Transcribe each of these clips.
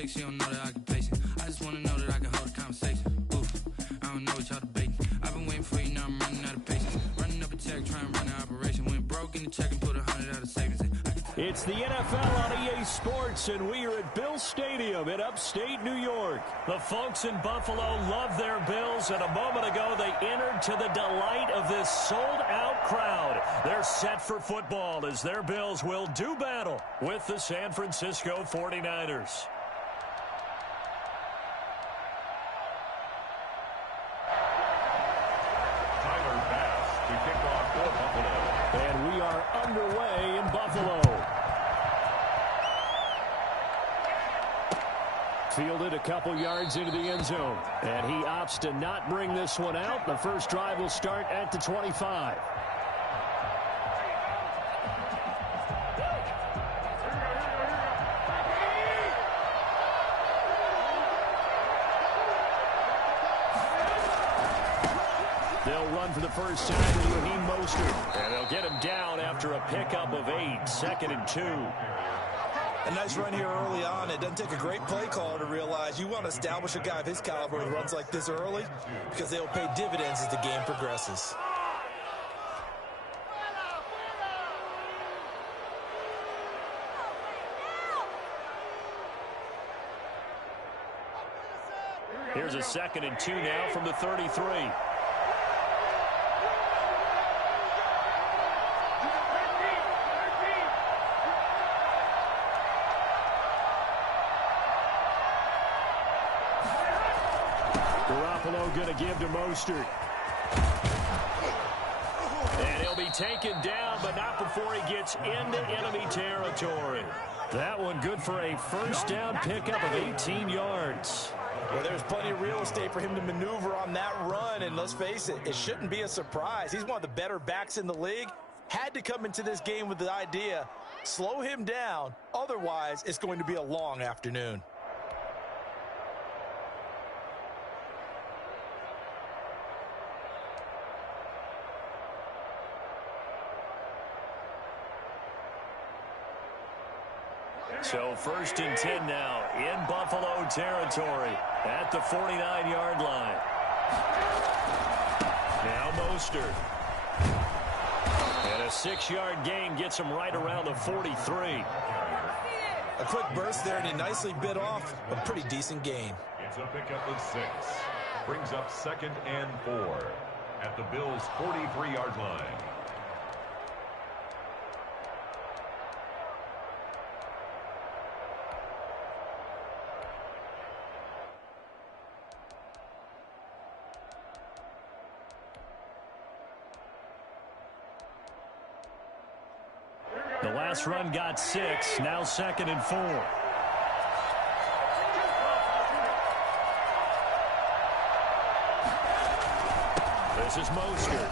dick, she don't know that I can pace it. I just wanna know that I can hold a conversation. Oof, I don't know what y'all debating. I've been waiting for you, now I'm running out of patience. Running up a check, trying to run an operation. Went broke in the check and put 100 out of savings. It's the NFL on EA Sports, and we are at Bills Stadium in upstate New York. The folks in Buffalo love their Bills, and a moment ago they entered to the delight of this sold-out crowd. They're set for football as their Bills will do battle with the San Francisco 49ers. Tyler Bass to kick off for Buffalo. And we are underway in Buffalo. Fielded a couple yards into the end zone. And he opts to not bring this one out. The first drive will start at the 25. They'll run for the first time with Raheem Mostert. And they'll get him down after a pickup of 8, 2nd and 2. A nice run here early on. It doesn't take a great play caller to realize you want to establish a guy of his caliber with runs like this early because they'll pay dividends as the game progresses. Here's a 2nd and 2 now from the 33. Garoppolo going to give to Mostert. And he'll be taken down, but not before he gets into enemy territory. That one good for a first down pickup of 18 yards. Well, there's plenty of real estate for him to maneuver on that run, and let's face it, it shouldn't be a surprise. He's one of the better backs in the league. Had to come into this game with the idea, slow him down, otherwise it's going to be a long afternoon. So 1st and 10 now in Buffalo territory at the 49-yard line. Now Mostert. And a 6-yard gain gets him right around the 43. A quick burst there, and he nicely bit off a pretty decent gain. It's a pickup of 6. Brings up 2nd and 4 at the Bills' 43-yard line. The last run got 6, now 2nd and 4. This is Mostert.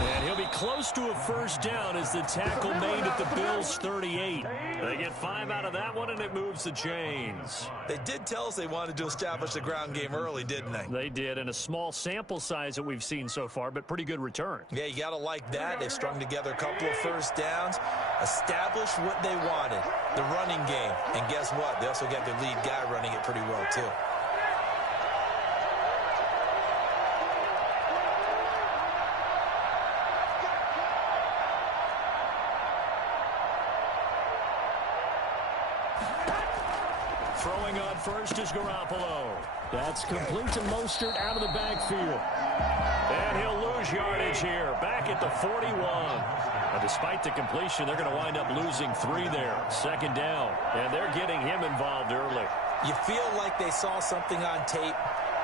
And he'll be close to a first down as the tackle made at the Bills' 38. They get 5 out of that one, and it moves the chains. They did tell us they wanted to establish the ground game early, didn't they? They did, and a small sample size that we've seen so far, but pretty good return. Yeah, you got to like that. They strung together a couple of first downs, established what they wanted, the running game. And guess what? They also got their lead guy running it pretty well, too. Throwing on first is Garoppolo. That's complete to Mostert out of the backfield. And he'll lose yardage here, back at the 41. Now, despite the completion, they're going to wind up losing 3 there. 2nd down, and they're getting him involved early. You feel like they saw something on tape,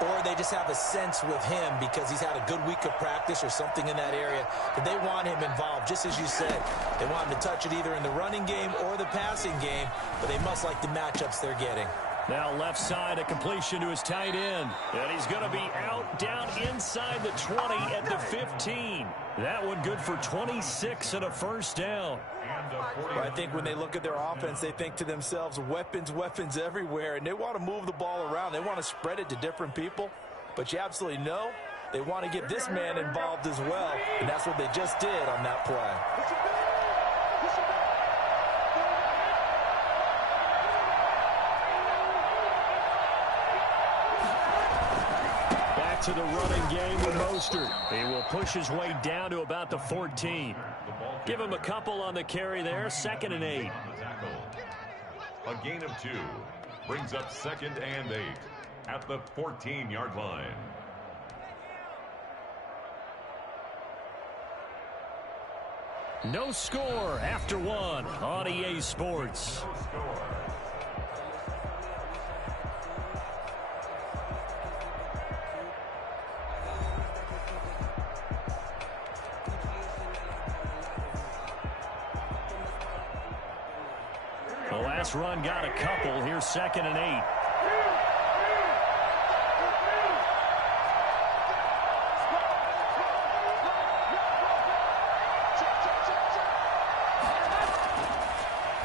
or they just have a sense with him because he's had a good week of practice or something in that area that they want him involved, just as you said. They want him to touch it either in the running game or the passing game, but they must like the matchups they're getting. Now left side, a completion to his tight end. And he's going to be out down inside the 20 at the 15. That one good for 26 and a first down. Well, I think when they look at their offense, they think to themselves, weapons, weapons everywhere. And they want to move the ball around. They want to spread it to different people. But you absolutely know they want to get this man involved as well. And that's what they just did on that play. to the running game with Mostert. He will push his way down to about the 14. Give him a couple on the carry there. 2nd and 8. A gain of 2 brings up 2nd and 8 at the 14-yard line. No score after 1 on EA Sports. No score. The last run got a couple. Here's 2nd and 8.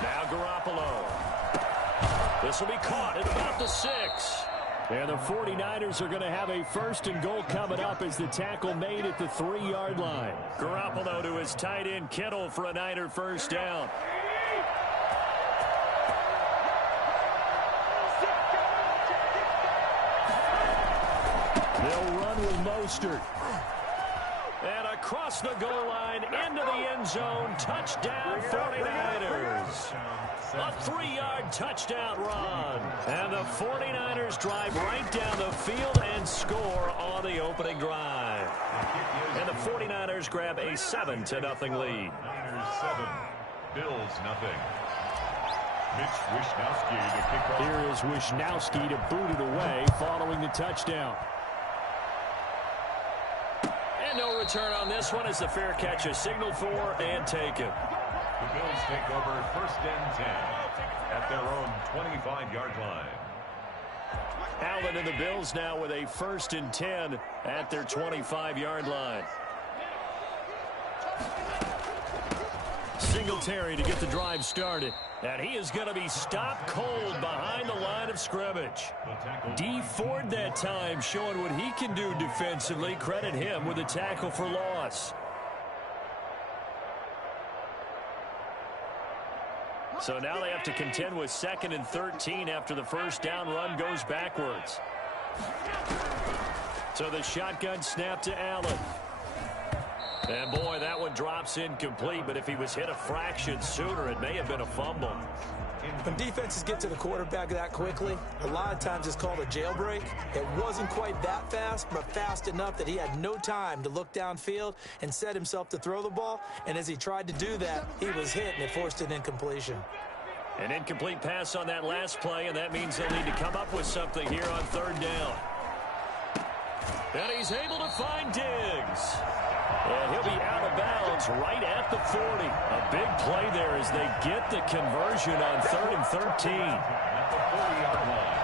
Now Garoppolo. This will be caught at about the 6. And the 49ers are going to have a 1st and goal coming up as the tackle made at the 3-yard line. Garoppolo to his tight end Kittle for a Niner 1st down. They'll run with Mostert. And across the goal line, into the end zone, touchdown 49ers. A 3-yard touchdown run. And the 49ers drive right down the field and score on the opening drive. And the 49ers grab a 7-0 lead. Niners 7, Bills nothing. Mitch Wishnowsky to kick off. Here is Wishnowsky to boot it away following the touchdown. And no return on this one as the fair catch is signaled for and taken. The Bills take over 1st and 10 at their own 25-yard line. Allen and the Bills now with a 1st and 10 at their 25-yard line. Singletary to get the drive started. And he is going to be stopped cold behind the line of scrimmage. Dee Ford that time showing what he can do defensively. Credit him with a tackle for loss. So now they have to contend with 2nd and 13 after the 1st down run goes backwards. So the shotgun snap to Allen. And boy, that one drops incomplete, but if he was hit a fraction sooner, it may have been a fumble. When defenses get to the quarterback that quickly, a lot of times it's called a jailbreak. It wasn't quite that fast, but fast enough that he had no time to look downfield and set himself to throw the ball. And as he tried to do that, he was hit, and it forced an incompletion. An incomplete pass on that last play, and that means they'll need to come up with something here on 3rd down. And he's able to find Diggs. And he'll be out of bounds right at the 40. A big play there as they get the conversion on 3rd and 13. At the 40-yard line.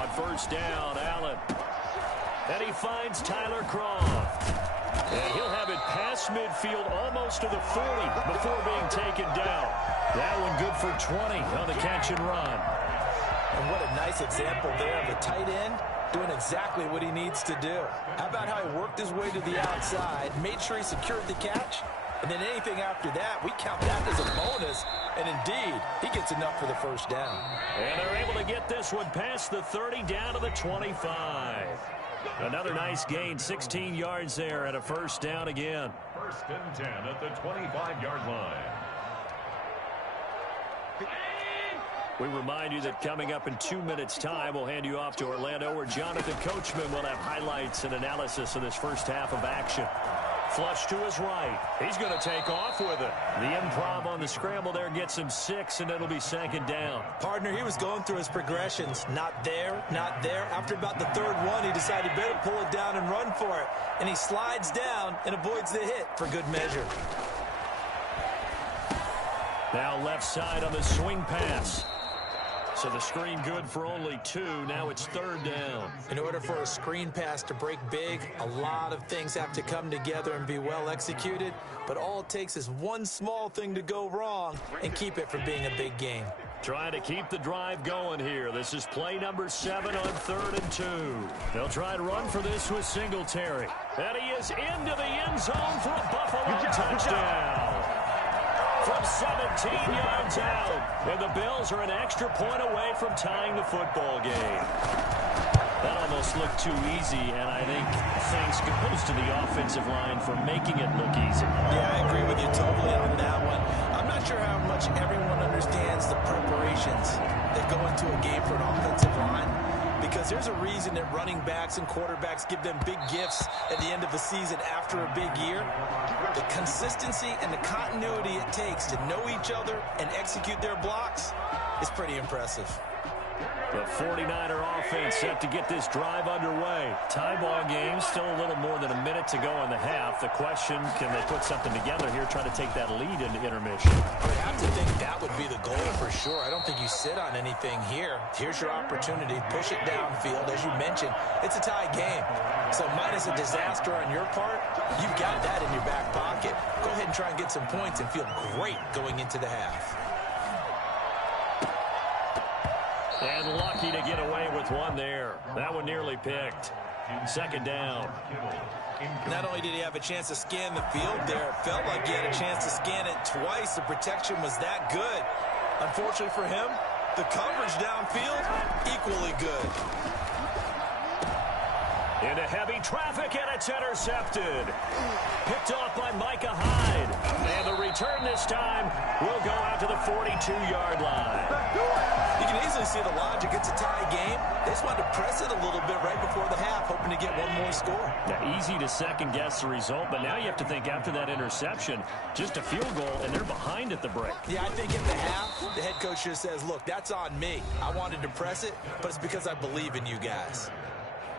On 1st down, Allen. And he finds Tyler Kroft. And he'll have it past midfield almost to the 40 before being taken down. That one good for 20 on the catch and run. And what a nice example there of a tight end doing exactly what he needs to do. How about how he worked his way to the outside, made sure he secured the catch, and then anything after that, we count that as a bonus. And indeed, he gets enough for the 1st down. And they're able to get this one past the 30 down to the 25. Another nice gain, 16 yards there and a 1st down again. 1st and 10 at the 25-yard line. We remind you that coming up in 2 minutes' time, we'll hand you off to Orlando, where Jonathan Coachman will have highlights and analysis of this 1st half of action. Flush to his right. He's going to take off with it. The improv on the scramble there gets him 6, and it'll be 2nd down. Partner, he was going through his progressions. Not there, not there. After about the 3rd one, he decided better pull it down and run for it. And he slides down and avoids the hit for good measure. Now left side on the swing pass. So the screen good for only 2. Now it's 3rd down. In order for a screen pass to break big, a lot of things have to come together and be well executed. But all it takes is one small thing to go wrong and keep it from being a big game. Trying to keep the drive going here. This is play number 7 on 3rd and 2. They'll try to run for this with Singletary. And he is into the end zone for a Buffalo touchdown. from 17 yards out. And the Bills are an extra point away from tying the football game. That almost looked too easy, and I think thanks goes to the offensive line for making it look easy. Yeah, I agree with you totally on that one. I'm not sure how much everyone understands the preparations that go into a game for an offensive line, because there's a reason that running backs and quarterbacks give them big gifts at the end of the season after a big year. The consistency and the continuity it takes to know each other and execute their blocks is pretty impressive. The 49er offense set to get this drive underway. Tie ball game, still a little more than a minute to go in the half. The question, can they put something together here, try to take that lead into intermission? I would have to think that would be the goal for sure. I don't think you sit on anything here. Here's your opportunity. Push it downfield. As you mentioned, it's a tie game. So minus a disaster on your part, you've got that in your back pocket. Go ahead and try and get some points and feel great going into the half. And lucky to get away with one there. That one nearly picked. Second down. Not only did he have a chance to scan the field there, it felt like he had a chance to scan it twice. The protection was that good. Unfortunately for him, the coverage downfield, equally good. Into heavy traffic, and it's intercepted. Picked off by Micah Hyde. And the return this time will go out to the 42-yard line. You can easily see the logic. It's a tie game. They just wanted to press it a little bit right before the half, hoping to get one more score. Now, easy to second-guess the result, but now you have to think after that interception, just a field goal, and they're behind at the break. Yeah, I think at the half, the head coach just says, look, that's on me. I wanted to press it, but it's because I believe in you guys.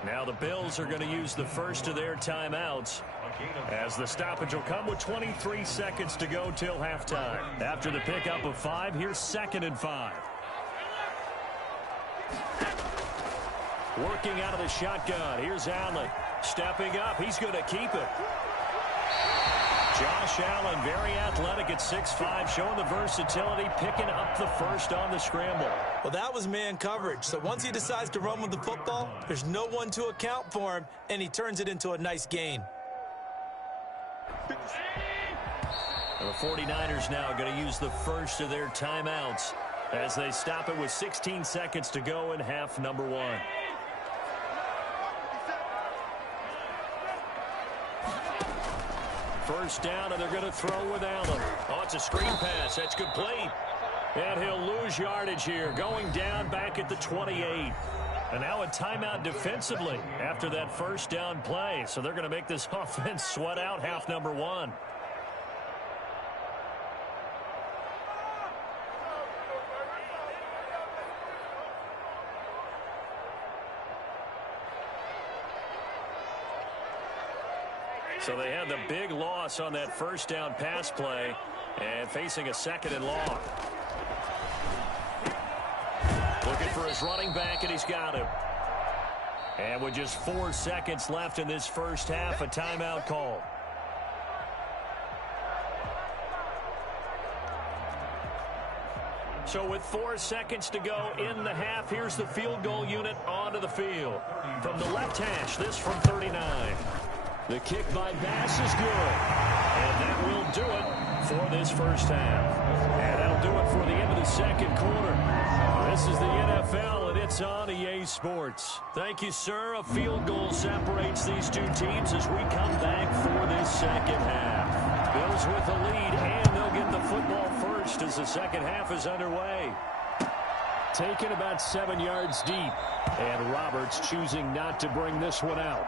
Now the Bills are going to use the first of their timeouts, as the stoppage will come with 23 seconds to go till halftime. After the pickup of 5, here's 2nd and 5. Working out of the shotgun. Here's Allen. Stepping up. He's going to keep it. Josh Allen, very athletic at 6'5", showing the versatility, picking up the first on the scramble. Well, that was man coverage. So once he decides to run with the football, there's no one to account for him, and he turns it into a nice gain. The 49ers now going to use the first of their timeouts as they stop it with 16 seconds to go in half number 1. First down, and they're going to throw with Allen. Oh, it's a screen pass. That's complete. And he'll lose yardage here, going down back at the 28. And now a timeout defensively after that first down play. So they're going to make this offense sweat out half number 1. So they had the big loss on that first down pass play and facing a 2nd and long. Looking for his running back, and he's got him. And with just 4 seconds left in this first half, a timeout call. So with 4 seconds to go in the half, here's the field goal unit onto the field. From the left hash, this from 39. The kick by Bass is good. And that will do it for this first half. And that'll do it for the end of the second quarter. This is the NFL, and it's on EA Sports. Thank you, sir. A field goal separates these two teams as we come back for this second half. Bills with the lead, and they'll get the football first as the second half is underway. Taken about 7 yards deep, and Roberts choosing not to bring this one out.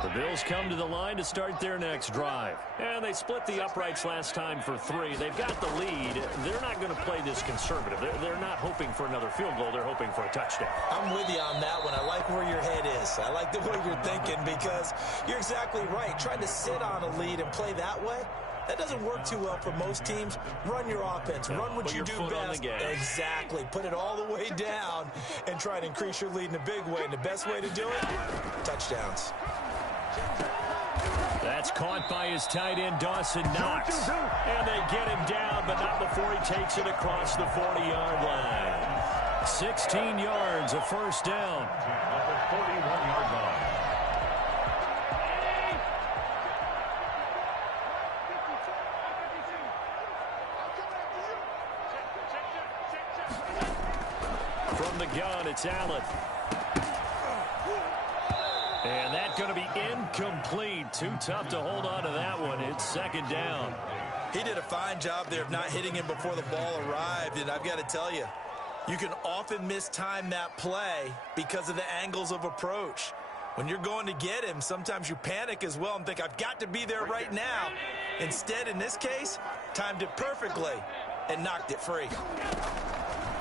The Bills come to the line to start their next drive. And they split the uprights last time for 3. They've got the lead. They're not going to play this conservative. They're not hoping for another field goal. They're hoping for a touchdown. I'm with you on that one. I like where your head is. I like the way you're thinking because you're exactly right. Trying to sit on a lead and play that way, that doesn't work too well for most teams. Run your offense. Run what you do best. Exactly. Put it all the way down and try to increase your lead in a big way. And the best way to do it, touchdowns. That's caught by his tight end, Dawson Knox. And they get him down, but not before he takes it across the 40-yard line. 16 yards, a first down. At the 41-yard line. From the gun, it's Allen. And that's going to be incomplete. Too tough to hold on to that one. It's second down. He did a fine job there of not hitting him before the ball arrived. And I've got to tell you, you can often mistime that play because of the angles of approach. When you're going to get him, sometimes you panic as well and think, I've got to be there right now. Instead, in this case, timed it perfectly and knocked it free.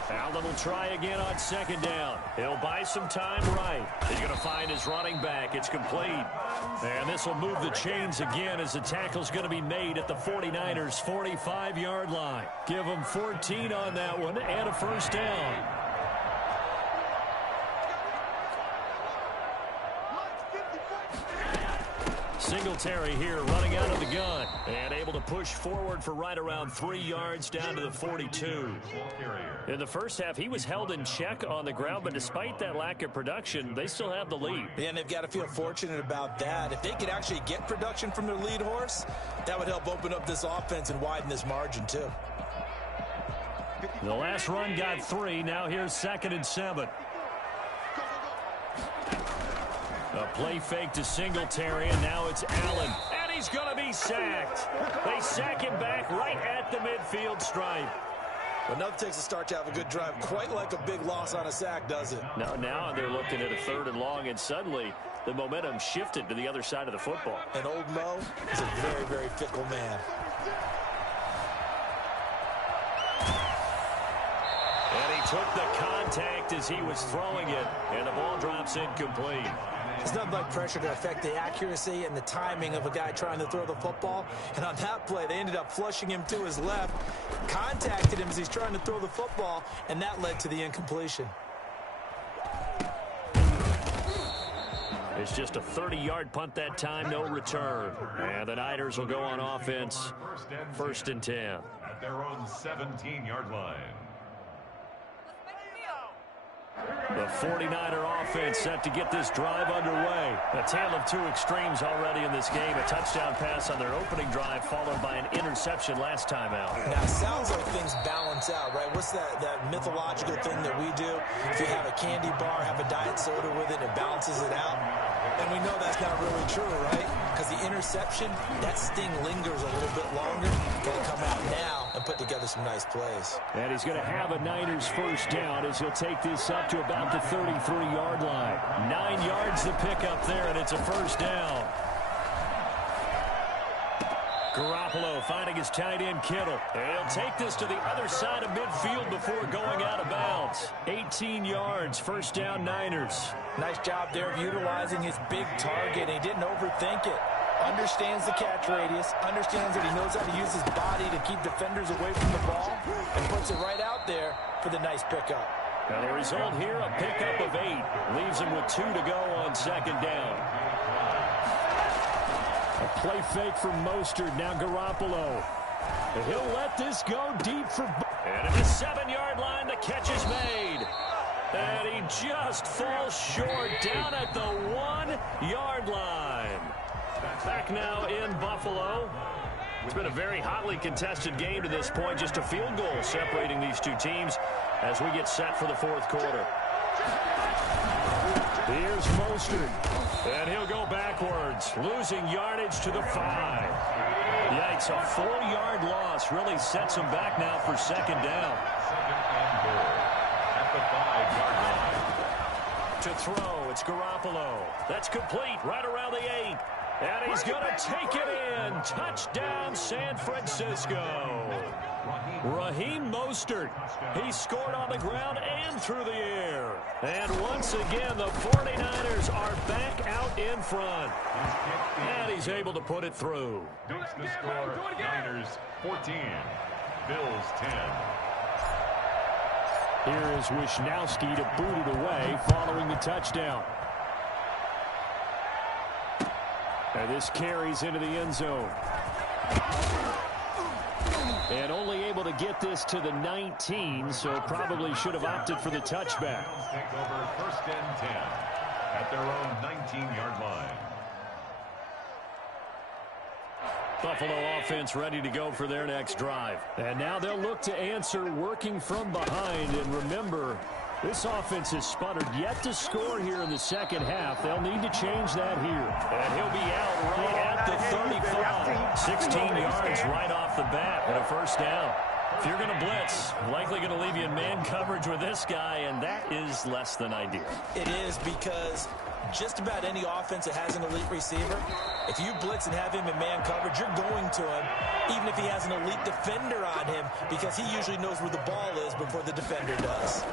Allen will try again on second down. He'll buy some time right. He's going to find his running back. It's complete. And this will move the chains again as the tackle's going to be made at the 49ers' 45-yard line. Give them 14 on that one and a first down. Singletary here running out of the gun and able to push forward for right around 3 yards down to the 42. In the first half, he was held in check on the ground, but despite that lack of production, they still have the lead. And they've got to feel fortunate about that. If they could actually get production from their lead horse, that would help open up this offense and widen this margin too. The last run got 3. Now here's 2nd and 7. A play fake to Singletary, and now it's Allen. And he's going to be sacked. They sack him back right at the midfield stripe. But nothing takes a start to have a good drive, quite like a big loss on a sack, does it? Now they're looking at a 3rd and long, and suddenly the momentum shifted to the other side of the football. And Old Mo is a very, very fickle man. And he took the contact as he was throwing it, and the ball drops incomplete. It's nothing like pressure to affect the accuracy and the timing of a guy trying to throw the football. And on that play, they ended up flushing him to his left, contacted him as he's trying to throw the football, and that led to the incompletion. It's just a 30-yard punt that time, no return. And the Niners will go on offense, 1st and 10. At their own 17-yard line. The 49er offense set to get this drive underway. A tale of two extremes already in this game. A touchdown pass on their opening drive followed by an interception last time out. Now, it sounds like things balance out, right? What's that mythological thing that we do? If you have a candy bar, have a diet soda with it, it balances it out. And we know that's not really true, right? Because the interception, that sting lingers a little bit longer. Got to come out now and put together some nice plays. And he's going to have a Niners first down as he'll take this up to about the 33-yard line. 9 yards to pick up there, and it's a first down. Garoppolo finding his tight end Kittle. He'll take this to the other side of midfield before going out of bounds. 18 yards, first down Niners. Nice job there of utilizing his big target. He didn't overthink it. Understands the catch radius, understands that he knows how to use his body to keep defenders away from the ball, and puts it right out there for the nice pickup. Now the result here, a pickup of 8. Leaves him with 2 to go on second down. A play fake from Mostert, now Garoppolo. And he'll let this go deep for... And at the 7-yard line, the catch is made. And he just falls short down at the 1-yard line. Back now in Buffalo. It's been a very hotly contested game to this point. Just a field goal separating these two teams as we get set for the fourth quarter. Here's Mostert. And he'll go backwards, losing yardage to the 5. Yikes, a 4-yard loss really sets him back now for second down. 2nd and 4 at the 5-yard line. To throw, it's Garoppolo. That's complete, right around the 8. And he's going to take it in. Touchdown, San Francisco. Raheem Mostert. He scored on the ground and through the air. And once again, the 49ers are back out in front. And he's able to put it through. Makes the score Niners 14, Bills 10. Here is Wisnowski to boot it away following the touchdown. And this carries into the end zone. And only able to get this to the 19, so probably should have opted for the touchback. Take over 1st and 10 at their own 19-yard line. Buffalo offense ready to go for their next drive. And now they'll look to answer working from behind. And remember, this offense has sputtered yet to score here in the second half. They'll need to change that here. And he'll be out right at the 35. 16 yards right off the bat and a first down. If you're going to blitz, likely going to leave you in man coverage with this guy, and that is less than ideal. It is, because just about any offense that has an elite receiver, if you blitz and have him in man coverage, you're going to him, even if he has an elite defender on him, because he usually knows where the ball is before the defender does.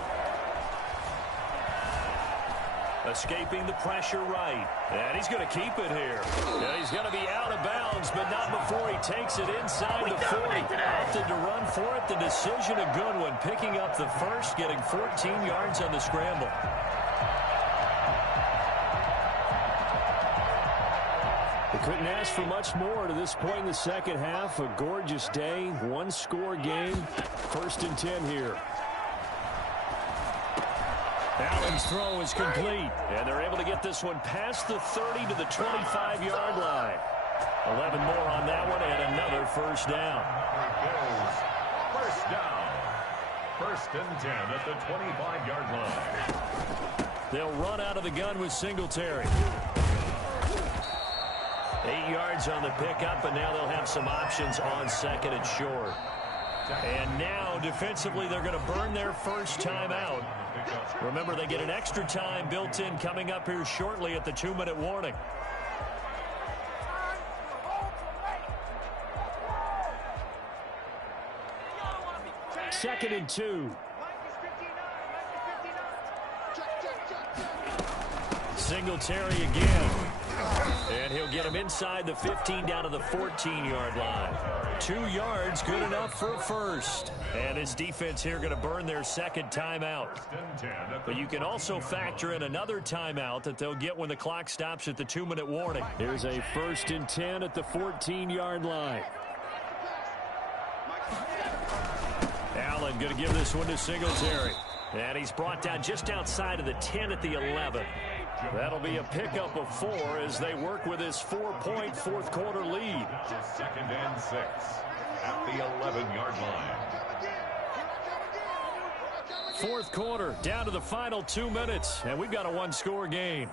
Escaping the pressure right. And he's going to keep it here. And he's going to be out of bounds, but not before he takes it inside the 40. Opted to run for it. The decision a good one. Picking up the first, getting 14 yards on the scramble. They couldn't ask for much more to this point in the second half. A gorgeous day, one-score game. 1st and 10 here. Allen's throw is complete, and they're able to get this one past the 30 to the 25-yard line. 11 more on that one, and another first down. Bills, first down. 1st and 10 at the 25-yard line. They'll run out of the gun with Singletary. 8 yards on the pickup, and now they'll have some options on 2nd and short. And now, defensively, they're going to burn their first time out. Remember, they get an extra time built in coming up here shortly at the 2-minute warning. Second and 2. Singletary again. And he'll get him inside the 15 down to the 14-yard line. 2 yards, good enough for a first. And this defense here going to burn their second timeout. But you can also factor in another timeout that they'll get when the clock stops at the 2-minute warning. Here's a 1st and 10 at the 14-yard line. Allen going to give this one to Singletary. And he's brought down just outside of the 10 at the 11. That'll be a pickup of 4 as they work with his 4-point fourth-quarter lead. 2nd and 6 at the 11-yard line. Fourth quarter, down to the final 2 minutes, and we've got a one-score game.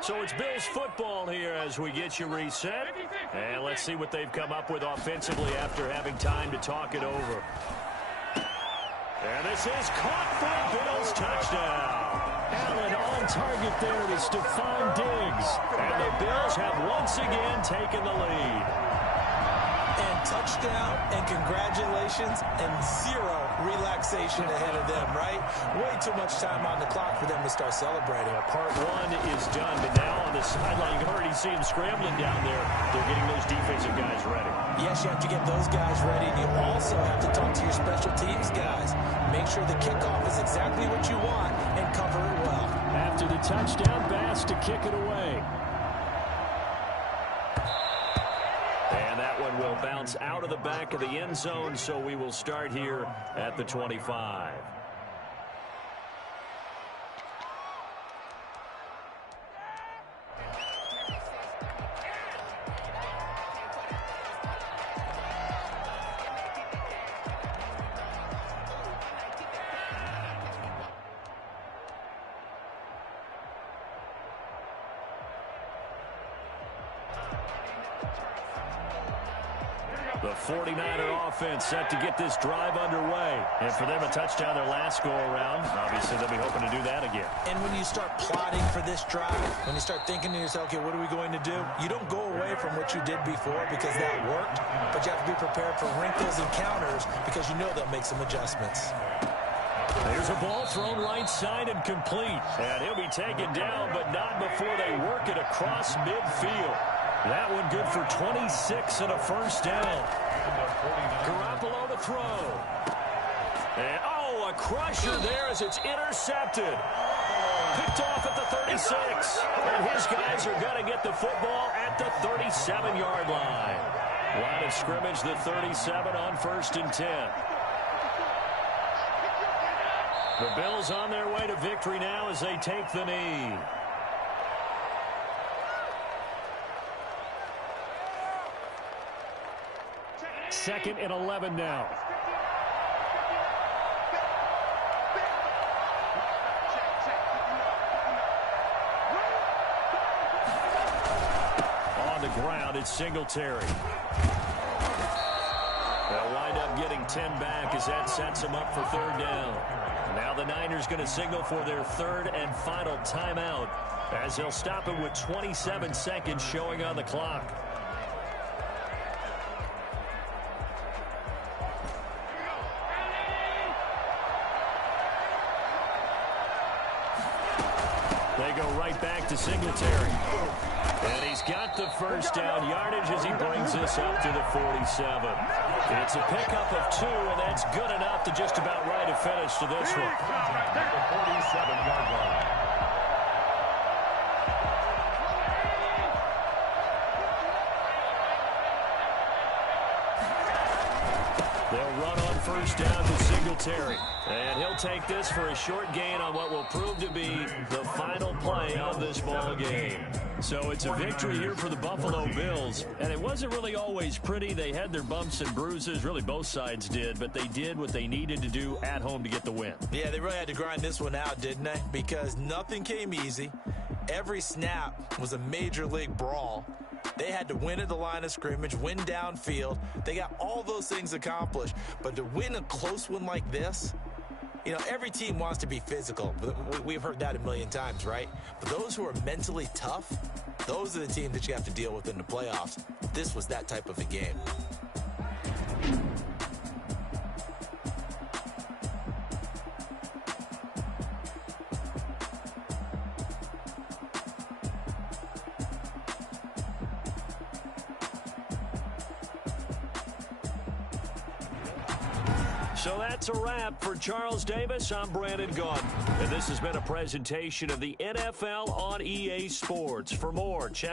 So it's Bills football here as we get you reset. And let's see what they've come up with offensively after having time to talk it over. And this is caught for a Bills touchdown. Allen on target there to Stephon Diggs. And the Bills have once again taken the lead. And touchdown and congratulations and 0 relaxation ahead of them, right? Way too much time on the clock for them to start celebrating. Part 1 is done, but now on the sideline, you can already see them scrambling down there. They're getting those defensive guys ready. Yes, you have to get those guys ready, and you also have to talk to your special teams guys. Make sure the kickoff is exactly what you want and cover it well. After the touchdown, Bass to kick it away. And that one will bounce out of the back of the end zone, so we will start here at the 25. The 49er offense set to get this drive underway. And for them, a touchdown their last go-around. Obviously, they'll be hoping to do that again. And when you start plotting for this drive, when you start thinking to yourself, okay, what are we going to do? You don't go away from what you did before because that worked, but you have to be prepared for wrinkles and counters because you know they'll make some adjustments. There's a ball thrown right side and complete. And he'll be taken down, but not before they work it across midfield. That one good for 26 and a first down. Garoppolo to throw. And, a crusher there as it's intercepted. Picked off at the 36. And his guys are going to get the football at the 37-yard line. Line of scrimmage, the 37 on 1st and 10. The Bills on their way to victory now as they take the knee. Second and 11 now. On the ground, it's Singletary. They'll wind up getting 10 back as that sets them up for 3rd down. Now the Niners going to signal for their 3rd and final timeout as they'll stop it with 27 seconds showing on the clock. They go right back to Singletary. And he's got the 1st down yardage as he brings this up to the 47. It's a pickup of 2, and that's good enough to just about right a finish to this one. At the 47-yard line. They'll run on 1st down to Singletary. And he'll take this for a short gain on what will prove to be the final play of this ball game. So it's a victory here for the Buffalo Bills. And it wasn't really always pretty. They had their bumps and bruises. Really, both sides did. But they did what they needed to do at home to get the win. Yeah, they really had to grind this one out, didn't they? Because nothing came easy. Every snap was a major league brawl. They had to win at the line of scrimmage, win downfield. They got all those things accomplished. But to win a close one like this, you know, every team wants to be physical. We've heard that a million times, right? But those who are mentally tough, those are the teams that you have to deal with in the playoffs. This was that type of a game. So that's a wrap for Charles Davis. I'm Brandon Gaudin. And this has been a presentation of the NFL on EA Sports. For more, check